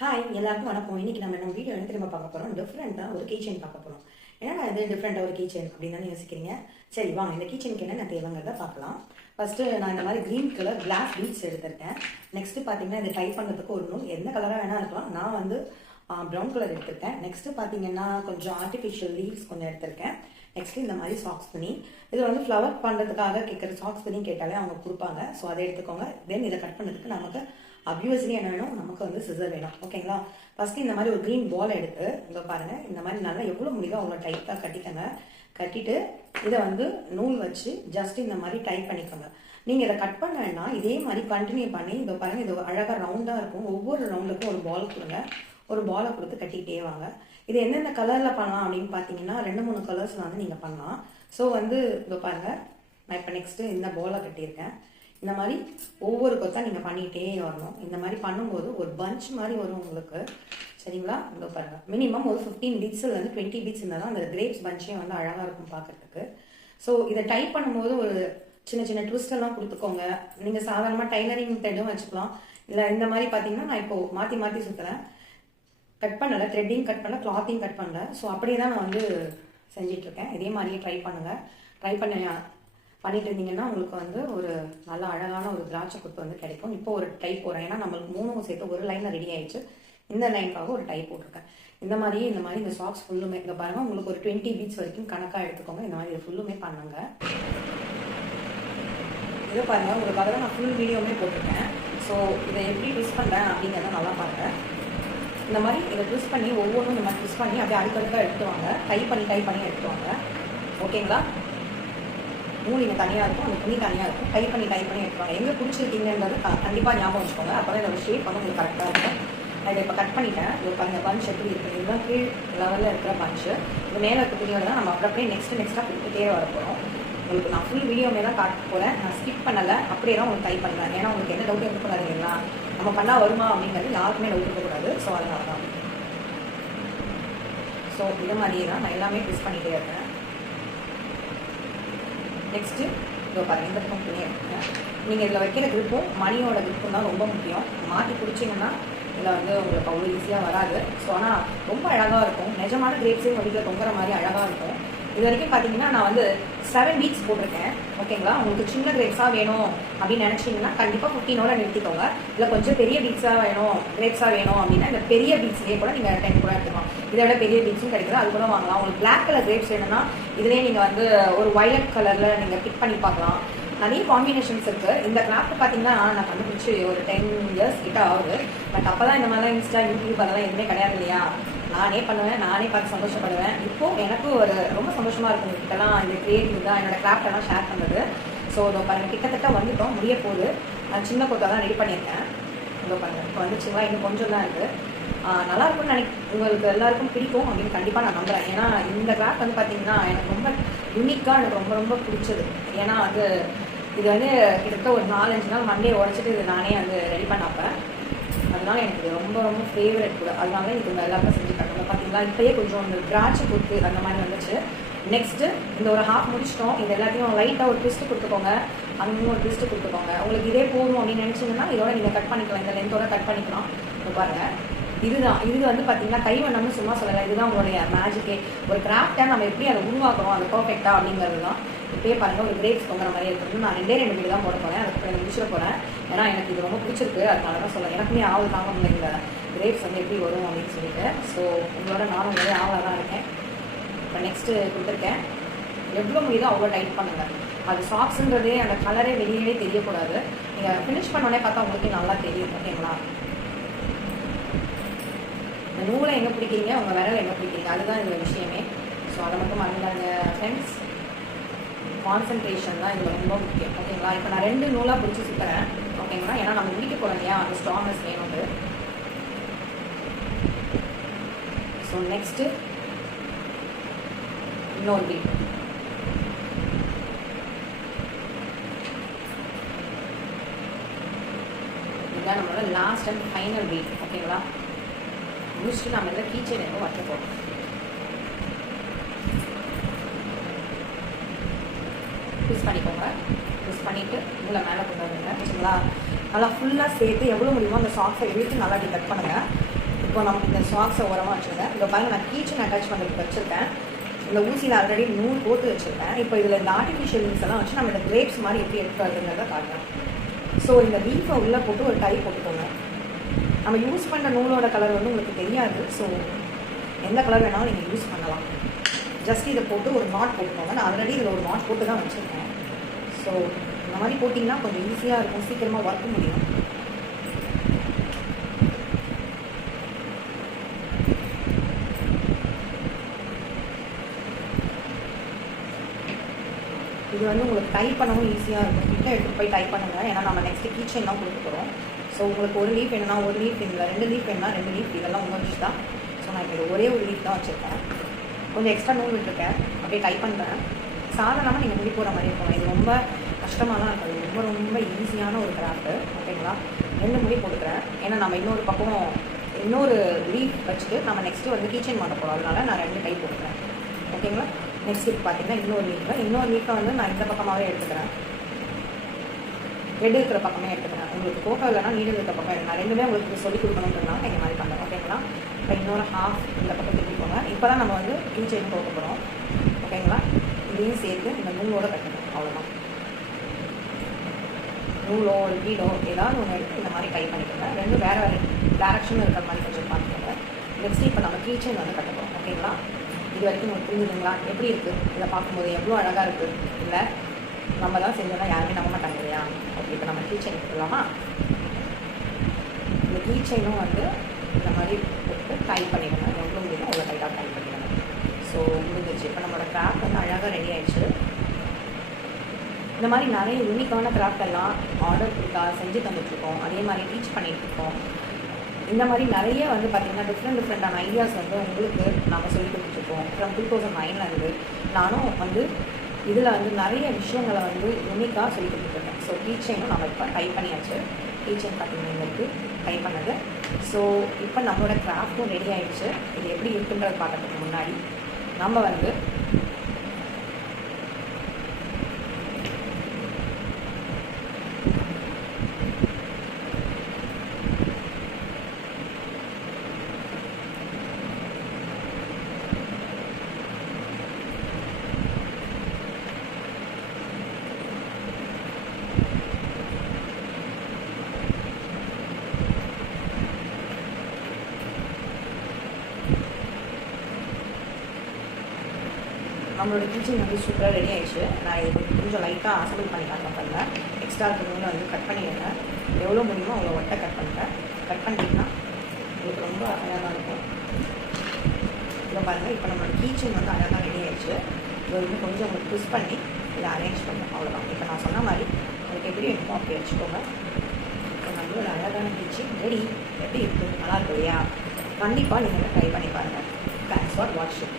Hi எல்லாருக்கும் வணக்கம். இன்னைக்கு நம்ம வீடியோ என்ன திரும்ப பார்க்க போகிறோம். டிஃப்ரெண்ட்டாக ஒரு கீச்செயின் பார்க்க போகிறோம். ஏன்னா இது டிஃப்ரெண்ட்டாக ஒரு கீச்செயின் அப்படின்னு தானே யோசிக்கிறீங்க. சரி வாங்க, இந்த கீச்செயினுக்கு என்னென்ன தேவைங்கிறத பார்க்கலாம். ஃபஸ்ட்டு நான் இந்த மாதிரி க்ரீன் கலர் கிளாஸ் பீட்ஸ் எடுத்திருக்கேன். நெக்ஸ்ட்டு பார்த்தீங்கன்னா இதை டைப் பண்ணுறதுக்கு ஒரு நூல் எந்த கலராக வேணால் இருக்கலாம். நான் வந்து ப்ரௌன் கலர் எடுத்திருக்கேன். நெக்ஸ்ட்டு பார்த்தீங்கன்னா கொஞ்சம் ஆர்டிஃபிஷியல் லீவ்ஸ் கொஞ்சம் எடுத்திருக்கேன். நெக்ஸ்ட்டு இந்த மாதிரி சாக்ஸ் பண்ணி இது வந்து ஃப்ளவர் பண்ணுறதுக்காக கேட்குற சாக்ஸ் பண்ணி கேட்டாலே அவங்க கொடுப்பாங்க. ஸோ அதை எடுத்துக்கோங்க. தென் இதை கட் பண்ணுறதுக்கு நமக்கு அப்வியஸ்லி என்ன வேணும், நமக்கு வந்து சிசர் வேணும். ஓகேங்களா? ஃபஸ்ட்டு இந்த மாதிரி ஒரு க்ரீன் பால் எடுத்து இங்கே பாருங்கள், இந்த மாதிரி நல்லா எவ்வளோ முடியுதோ அவ்வளோ டைட்டாக கட்டிக்கோங்க. கட்டிட்டு இதை வந்து நூல் வச்சு ஜஸ்ட் இந்த மாதிரி டைப் பண்ணிக்கோங்க. நீங்கள் இதை கட் பண்ண வேணாம், இதே மாதிரி கண்டினியூ பண்ணி இதை பாருங்கள், இது அழகாக ரவுண்டாக இருக்கும். ஒவ்வொரு ரவுண்டுக்கும் ஒரு பால் கொடுங்க. ஒரு பாலை கொடுத்து கட்டிகிட்டே வாங்க. இது எந்தெந்த கலரில் பண்ணலாம் அப்படின்னு பார்த்தீங்கன்னா 2-3 கலர்ஸில் வந்து நீங்கள் பண்ணலாம். ஸோ வந்து இதை பாருங்கள், நான் இப்போ நெக்ஸ்ட்டு இந்த பாலை கட்டியிருக்கேன். இந்த மாதிரி ஒவ்வொரு கொத்தாக நீங்கள் பண்ணிகிட்டே வரணும். இந்த மாதிரி பண்ணும்போது ஒரு பஞ்ச் மாதிரி வரும் உங்களுக்கு. சரிங்களா? இந்த பாருங்கள், மினிமம் ஒரு 15 பீட்ஸ்லேருந்து 20 பீட்ஸ் இருந்தால் தான் அந்த கிரேப்ஸ் பஞ்சே வந்து அழகாக இருக்கும் பார்க்குறதுக்கு. ஸோ இதை டைப் பண்ணும்போது ஒரு சின்ன சின்ன ட்விஸ்டெல்லாம் கொடுத்துக்கோங்க. நீங்கள் சாதாரணமாக டைலரிங் த்ரெட்டும் வச்சுக்கலாம். இல்லை இந்த மாதிரி பார்த்தீங்கன்னா நான் இப்போது மாற்றி மாற்றி சுற்றுறேன். கட் பண்ணலை, த்ரெட்டிங் கட் பண்ணல, கிளாத்திங் கட் பண்ணல. ஸோ அப்படியே தான் நான் வந்து செஞ்சிட்ருக்கேன். இதே மாதிரியே ட்ரை பண்ணுங்கள். ட்ரை பண்ணிட்டு இருந்தீங்கன்னா உங்களுக்கு வந்து ஒரு நல்ல அழகான ஒரு திராட்சை குத்து வந்து கிடைக்கும். இப்போ ஒரு டைப் போடுறேன், ஏன்னா நம்மளுக்கு 3 சேர்த்து ஒரு லைனில் ரெடி ஆயிடுச்சு. இந்த லைனுக்காக ஒரு டைப் போட்டிருக்கேன். இந்த மாதிரி இந்த சாக்ஸ் ஃபுல்லுமே இங்கே பாருங்கள், உங்களுக்கு ஒரு 20 பீட்ஸ் வரைக்கும் கணக்காக எடுத்துக்கோங்க. இந்த மாதிரி இது ஃபுல்லுமே பண்ணுங்க. இதை பாருங்கள், உங்களுக்காக தான் நான் ஃபுல் வீடியோவுமே போட்டிருக்கேன். ஸோ இதை எப்படி ட்விஸ்ட் பண்ணுறேன் அப்படிங்கிறத நல்லா பாருங்கள். இந்த மாதிரி இதை ட்விஸ்ட் பண்ணி ஒவ்வொன்றும் இந்த மாதிரி ட்விஸ்ட் பண்ணி அப்படியே அடுக்கடுக்காக எடுத்துவாங்க. டைப் பண்ணி எடுத்துவாங்க. ஓகேங்களா? நூல் இங்கே தனியாக இருக்கும், அந்த துணி தனியாக இருக்கும். டைப் பண்ணி எடுத்துவாங்க. எங்கே பிடிச்சிருக்கீங்கன்றது கண்டிப்பாக ஞாபகம் வச்சுக்கோங்க. அப்போ தான் இதோட ஷேப் வந்து உங்களுக்கு கரெக்டாக இருக்கும். நான் இதை இப்போ கட் பண்ணிட்டேன். இது பாருங்கள், பஞ்ச் எப்படி இருக்குது. இதுதான் கீழ் லெவலில் இருக்கிற பஞ்சு. இது மேலே இருக்க துணியோட தான் நம்ம அப்படியே நெக்ஸ்ட்டாக கொடுத்துட்டே வர போகிறோம். உங்களுக்கு நான் ஃபுல் வீடியோமே தான் காட்ட போகிறேன். நான் ஸ்கிப் பண்ணலை, அப்படியே தான் உங்களுக்கு டைப் பண்ணுறேன். ஏன்னா உங்களுக்கு எந்த டவுட்டும் இருக்கக்கூடாது இல்லைங்களா? நம்ம பண்ணால் வருமா அப்படிங்கிறது யாருக்குமே டவுட் இருக்கக்கூடாது. ஸோ அதனால தான். ஸோ இது மாதிரியே தான் நான் எல்லாமே ட்விஸ்ட் பண்ணிகிட்டே இருக்கேன். நெக்ஸ்ட்டு இதோ பாருங்கள், இந்த பக்கம் துணியை எடுத்துங்க. நீங்கள் இதில் வைக்கிற கிரிப்பும் மணியோட கிரிப்பும் தான் ரொம்ப முக்கியம். மாற்றி பிடிச்சிங்கன்னா இதில் வந்து உங்களுக்கு அவ்வளோ ஈஸியாக வராது. ஸோ ஆனால் ரொம்ப அழகாக இருக்கும். நிஜமான கிரேப்ஸையும் வடிக்க தொங்குற மாதிரி அழகாக இருக்கும். இது வரைக்கும் பார்த்தீங்கன்னா நான் வந்து 7 பீட்ஸ் போட்டிருக்கேன். ஓகேங்களா? உங்களுக்கு சின்ன கிரேப்ஸாக வேணும் அப்படின்னு நினச்சிங்கன்னா கண்டிப்பாக 15ஓட நிறுத்திக்கோங்க. இல்லை கொஞ்சம் பெரிய பீட்ஸாக கிரேப்ஸாக வேணும் அப்படின்னா இந்த பெரிய பீட்ஸ்லேயே கூட நீங்கள் 10 கூட எடுத்துக்கலாம். இதை விட பெரிய பீட்ஸும் கிடைக்குது, அது கூட வாங்கலாம். உங்களுக்கு பிளாக் கலர் கிரேப்ஸ் வேணும்னா இதுலேயே நீங்கள் வந்து ஒரு வயலட் கலரில் நீங்கள் பிக் பண்ணி பார்க்கலாம். நிறைய காம்பினேஷன்ஸ் இருக்குது. இந்த கிராஃப்ட் பார்த்தீங்கன்னா நான் கண்டுபிடிச்சி ஒரு 10 இயர்ஸ் கிட்ட ஆகுது. பட் அப்போ தான் இந்த மாதிரிலாம் இன்ஸ்டா, யூடியூப் அதெல்லாம் எதுவுமே கிடையாது இல்லையா? நானே பண்ணுவேன், நானே பார்த்து சந்தோஷப்படுவேன். இப்போது எனக்கு ஒரு ரொம்ப சந்தோஷமாக இருக்கும் உங்ககிட்டலாம் இந்த கிரியேட்டிவ் தான் என்னோடய கிராஃப்டெல்லாம் ஷேர் பண்ணுறது. ஸோ இதோ பாருங்கள், கிட்டத்தட்ட வந்துட்டோம், முடிய போகுது. நான் சின்ன கொத்தாக தான் ரெடி பண்ணியிருக்கேன். இதோ பாருங்கள், இப்போ வந்துச்சுங்களா? இன்னும் கொஞ்சம் தான் இருக்குது. நல்லா இருக்கும்னு உங்களுக்கு எல்லாருக்கும் பிடிக்கும் அப்படின்னு கண்டிப்பாக நான் நம்புகிறேன். ஏன்னா இந்த கிராஃப்ட் வந்து பார்த்தீங்கன்னா எனக்கு ரொம்ப யூனிக்காக, எனக்கு ரொம்ப ரொம்ப பிடிச்சது. ஏன்னா அது இது வந்து கிட்டத்தட்ட ஒரு 4-5 நாள் மண்டே உடச்சிட்டு இது நானே வந்து ரெடி பண்ணப்பேன். அதனால எனக்கு இது ரொம்ப ரொம்ப ஃபேவரட் கூட. அதனால இது எல்லாருக்கும் செஞ்சு காட்டுங்க. பார்த்தீங்களா? இப்போயே கொஞ்சம் இந்த திராட்சை குத்து அந்த மாதிரி வந்துச்சு. நெக்ஸ்ட்டு இந்த ஒரு ஹாஃப் முடிச்சிட்டோம். இது எல்லாத்தையும் லைட்டாக ஒரு ட்விஸ்ட்டு கொடுத்துக்கோங்க. அங்கேயும் ஒரு ட்விஸ்ட்டு கொடுத்துக்கோங்க. உங்களுக்கு இதே போதும் அப்படின்னு நினச்சிங்கன்னா இதோட நீங்கள் கட் பண்ணிக்கலாம். இந்த லென்த்தோட கட் பண்ணிக்கலாம். இப்போ பாருங்கள், இது வந்து பார்த்தீங்கன்னா கைவண்ணம்னு சும்மா சொல்லலை. இதுதான் உங்களுடைய மேஜிக்கே. ஒரு கிராஃப்டை நம்ம எப்படி அதை உருவாக்குறோம், அது பர்ஃபெக்டாக அப்படிங்கிறது தான். இப்போயே பாருங்கள், ஒரு கிரேப்ஸ் தொங்குற மாதிரி இருக்குது. நான் 2 வீடு தான் போட போகிறேன். அதுக்கு எனக்கு முடிச்சிட போகிறேன். ஏன்னா எனக்கு இது ரொம்ப பிடிச்சிருக்கு. அதனால தான் சொல்ல எனக்குமே ஆவல் தாங்க முடியல இந்த கிரேப்ஸ் வந்து எப்படி வரும் அப்படின்னு சொல்லிட்டு. ஸோ உங்களோட நானும் ஒரே ஆவலாக தான் இருக்கேன். இப்போ நெக்ஸ்ட்டு கொடுத்துருக்கேன். எவ்வளோ முடியுதோ அவ்வளோ டைட் பண்ணுங்கள். அது சாக்ஸுன்றதே அந்த கலரே வெளியே தெரியக்கூடாது. நீங்கள் ஃபினிஷ் பண்ணோடனே பார்த்தா உங்களுக்கு நல்லா தெரியும். ஓகேங்களா? இந்த நூலை எங்கே பிடிக்கிறீங்க, உங்கள் விரலை எங்கே பிடிக்கிறீங்க, அதுதான் இந்த விஷயமே. ஸோ அதை மட்டும் மறந்துடாங்க ஃப்ரெண்ட்ஸ். கான்சன்ட்ரேஷன் தான் இதில் ரொம்ப முக்கியம். ஓகேங்களா? இப்போ நான் 2 நூலாக பிடிச்சி சுற்றுறேன். ஓகேங்களா? ஏன்னா நம்ம முடிக்க போகிறோம் இல்லையா, அந்த ஸ்ட்ராங்னஸ் வேணும்னு. ஸோ நெக்ஸ்ட்டு இன்னொரு பீட். இதுதான் நம்மளோட லாஸ்ட் அண்ட் ஃபைனல் பீட். ஓகேங்களா? முடிச்சுட்டு நம்ம இந்த கீச்செயின் எதுவும் வைக்க போகிறோம். ட்விஸ்ட் பண்ணிக்கோங்க. ட்விஸ்ட் பண்ணிவிட்டு உங்களை மேலே கொண்டு வந்துடுங்க. சரிங்களா? நல்லா ஃபுல்லாக சேர்த்து எவ்வளோ முடியுமோ அந்த சாக்ஸை இழுத்து நல்லா கட் பண்ணுங்கள். இப்போ நமக்கு இந்த சாக்ஸை உரமாக வச்சுருக்கேன். இப்போ பாருங்கள், நான் கீச்சன் அட்டாச் பண்ணுறதுக்கு வச்சுருக்கேன். இந்த ஊசியில் ஆல்ரெடி நூல் போட்டு வச்சுருக்கேன். இப்போ இதில் இந்த ஆர்டிஃபிஷியல் லீவ்ஸ் எல்லாம் வச்சு நம்ம இந்த கிரேப்ஸ் மாதிரி எப்படி எடுக்கிறதுங்கிறத காட்டலாம். ஸோ இந்த லீஃபை உள்ளே போட்டு ஒரு டை போட்டுக்கோங்க. நம்ம யூஸ் பண்ணுற நூலோட கலர் வந்து உங்களுக்கு தெரியாது. ஸோ எந்த கலர் வேணாலும் நீங்கள் யூஸ் பண்ணலாம். ஜஸ்ட் இதை போட்டு ஒரு நாட் போட்டுக்கோங்க. நான் ஆல்ரெடி இதில் ஒரு நாட் போட்டு தான் வச்சுருக்கேன். ஸோ இந்த மாதிரி போட்டிங்கன்னா கொஞ்சம் ஈஸியாக இருக்கும், சீக்கிரமாக ஒர்க் முடியும். இது வந்து உங்களுக்கு டைப் பண்ணவும் ஈஸியாக இருக்கும். கிட்ட எடுத்துகிட்டு போய் டைப் பண்ணுங்கள். ஏன்னா நம்ம நெக்ஸ்ட்டு கீச்சன் தான் கொடுக்க போகிறோம். ஸோ உங்களுக்கு ஒரு லீஃப் வேணும்னா ஒரு லீஃப், இல்லை 2 லீஃப் வேணும்னா 2 லீஃப், இதெல்லாம் உங்கள் விஷ் தான். ஸோ நான் இப்போ ஒரே ஒரு லீஃப் தான் வச்சுருக்கேன். கொஞ்சம் எக்ஸ்ட்ரா நூல் விட்டுருக்கேன், அப்படியே டைப் பண்ணுறேன். சாதாரணமாக நீங்கள் முடி போகிற மாதிரி இருக்கும். இது ரொம்ப கஷ்டமாக தான் இருக்குது. ரொம்ப ரொம்ப ஈஸியான ஒரு கிராஃப்ட்டு. ஓகேங்களா? 2 முடி போட்டுக்கிறேன். ஏன்னா நம்ம இன்னொரு பக்கம் இன்னொரு லீஃப் வச்சுட்டு நம்ம நெக்ஸ்ட்டு வந்து கீச்சன் மாட்ட போகிறோம். அதனால நான் 2 டைப் போட்டுக்கிறேன். ஓகேங்களா? நெக்ஸ்ட் இப்போ பார்த்தீங்கன்னா இன்னொரு லீஃபை வந்து நான் இந்த பக்கமாகவே எடுத்துக்கிறேன். ரெட் இருக்கிற பக்கமே எடுத்துக்கிறேன். உங்களுக்கு ஃபோட்டோ இல்லைனா நீடில் இருக்கிற பக்கம் எடுக்கலாம். ரெண்டுமே உங்களுக்கு சொல்லிக் கொடுக்கணுன்றதுனால இந்த மாதிரி பண்ணுறேன். ஓகேங்களா? இப்போ இன்னொரு ஹாஃப் இந்த பக்கம் திருப்பிக்கோங்க. இப்போ தான் நம்ம வந்து கீச்சைன் போக போகிறோம். ஓகேங்களா? இதையும் சேர்த்து இந்த நூலோட கட்டணும். அவ்வளோதான். நூலோ வீடோ ஏதாவது ஒன்று எடுத்து இந்த மாதிரி டைப் பண்ணிக்கோங்க. ரெண்டும் வேறு வேறு டேரக்ஷனும் இருக்கிற மாதிரி கொஞ்சம் பார்த்துக்கோங்க. நெக்ஸ்ட்டு இப்போ நம்ம கீச்சைன் வந்து கட்ட போகிறோம். ஓகேங்களா? இது வரைக்கும் உங்களுக்கு புரிஞ்சுதுங்களா? எப்படி இருக்குது? இதை பார்க்கும்போது எவ்வளோ அழகாக இருக்குது. இல்லை நம்ம தான் செஞ்சோன்னா யாருமே நம்ப மாட்டாங்க இல்லையா? ஓகே, இப்போ நம்ம கீச்சைன் எடுத்துக்கலாமா? இந்த கீச்சைனும் வந்து இந்த மாதிரி போட்டு டைப் பண்ணிக்கணும். எவ்வளோ முடியும் அவ்வளோ டைட்டாக டைப் பண்ணிக்கணும். ஸோ முடிஞ்சிச்சு. இப்போ நம்மளோட கிராஃப்ட் வந்து அழகாக ரெடி ஆகிடுச்சு. இந்த மாதிரி நிறைய யூனிக்கான கிராஃப்ட் எல்லாம் ஆர்டர் கொடுத்தா செஞ்சு தந்துட்டுருக்கோம். அதே மாதிரி டீச் பண்ணிகிட்ருக்கோம். இந்த மாதிரி நிறைய வந்து பார்த்திங்கன்னா டிஃப்ரெண்டான ஐடியாஸ் வந்து உங்களுக்கு நம்ம சொல்லி கொடுத்துட்ருக்கோம். ஃப்ரம் 2009 நானும் வந்து இதில் வந்து நிறைய விஷயங்களை வந்து யூனிக்காக சொல்லி கொடுத்துட்ருக்கேன். ஸோ கீச்சைனும் நம்ம இப்போ டைப் பண்ணியாச்சு. கீச்சைன் பார்த்திங்கன்னா எங்களுக்கு டைப் பண்ணது. ஸோ இப்போ நம்மளோட கிராஃப்ட்டும் ரெடி ஆகிடுச்சு. இது எப்படி இருக்குன்றது பார்க்கறதுக்கு முன்னாடி நம்ம வந்து நம்மளோட கிச்சன் வந்து சூப்பராக ரெடி ஆகிடுச்சு. நான் இது கொஞ்சம் லைட்டாக அசம்பிள் பண்ணி பண்ணல. எக்ஸ்ட்ரா இருக்கிறவங்களும் வந்து கட் பண்ணிடுறேன். எவ்வளோ முடியுமோ அவ்வளோ ஒட்டை கட் பண்ணுறேன். கட் பண்ணிட்டீங்கன்னா உங்களுக்கு ரொம்ப அழகாக இருக்கும். இதை பாருங்கள், இப்போ நம்மளோட கிச்சன் வந்து அழகாக ரெடி ஆகிடுச்சு. இதை வந்து கொஞ்சம் உங்களுக்கு ட்விஸ்ட் பண்ணி இதை அரேஞ்ச் பண்ணுறேன். அவ்வளோதான். இப்போ நான் சொன்ன மாதிரி உங்களுக்கு எப்படி வேணுமோ அப்படி வச்சுக்கோங்க. இப்போ நம்மளோட அழகான கிச்சன் ரெடி. எப்படி இருக்குது? நல்லா இருக்கும் இல்லையா? கண்டிப்பாக நீங்கள் ட்ரை பண்ணி பாருங்கள். தேங்க்ஸ் ஃபார் வாட்சிங்.